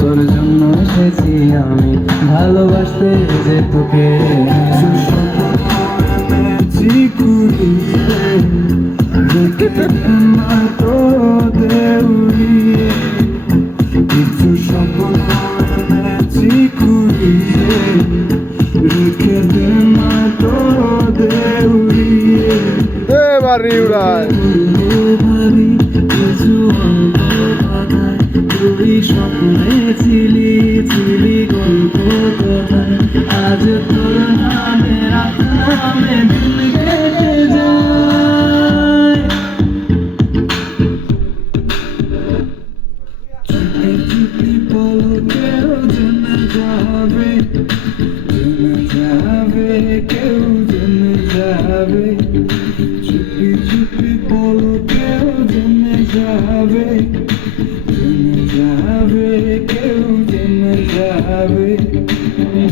তোর জন্য এসেছি আমি ভালোবাসতে যে তোকে। কিছু স্বপ্ন এনেছি কুড়িয়ে, রেখে দে না তো দেউড়িয়ে। বাড়ি উড়ায় ভাবি কিছু অল্প কথায়, তুই স্বপ্নে ছিলি ছিলি গল্প কথায়, আজ তোর নামে রাত নামে দিল কেটে যায়। চুপি চুপি পলকেও জেনে যাবে, জেনে যাবে, কেউ জেনে যাবে। চুপি চুপি পলকেও জেনে যাবে, জেনে যাবে, কেউ জেনে যাবে।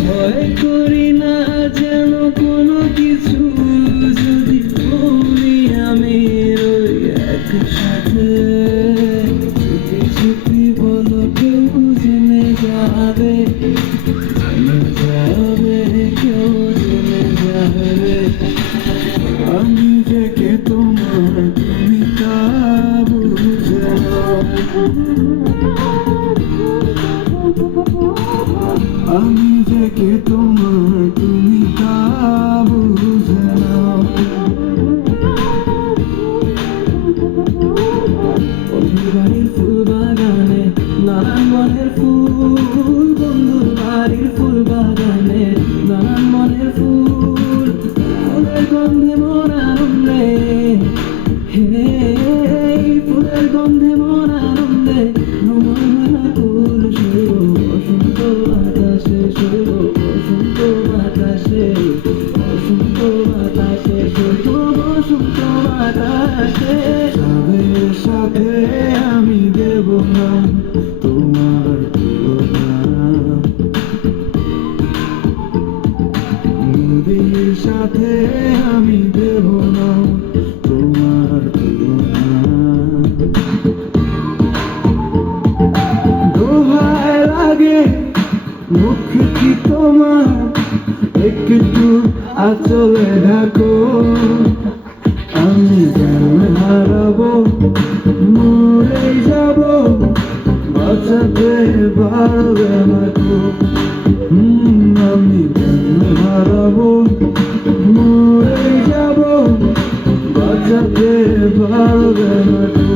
ভয় করি না যেন কোনো কিছু, যদি বলি আমি রই একসাথে। চুপি চুপি বলো কেউ জেনে যাবে, জেনে যাবে, কেউ জেনে যাবে। আমি যে কে তোমার তুমি তা বুঝে নাও, আমি যে কে তোমার তুমি তা বুঝে নাও। বন্ধুর বাড়ির ফুল বাগানে নানান মনের ফুল, বন্ধুর বাড়ির ফুল বাগানে নানান মনের ফুল, ফুলের গন্ধে মন আনন্দে, হে ফুলের গন্ধে মন আনন্দে ভ্রমণ মেলা ফুল শুরু বসন্ত বাতাসে, শুরু বসন্ত বাতাসে, বসন্ত বাতাসে, শুরু বসন্ত বাতাসে। তাদের সাথে আমি দেব না তোমার তুলনা, নদীর সাথে আমি দেব না তোমার তুলনা। দোহায় লাগে মুখটি তোমার, একটু আঁচলে ঢাকো। আমি যেন হারাবো, মরে যাব, বাঁচাতে পারবে না তো। আমি যেন হারাবো, মরে যাব, বাঁচাতে পারবে না তো।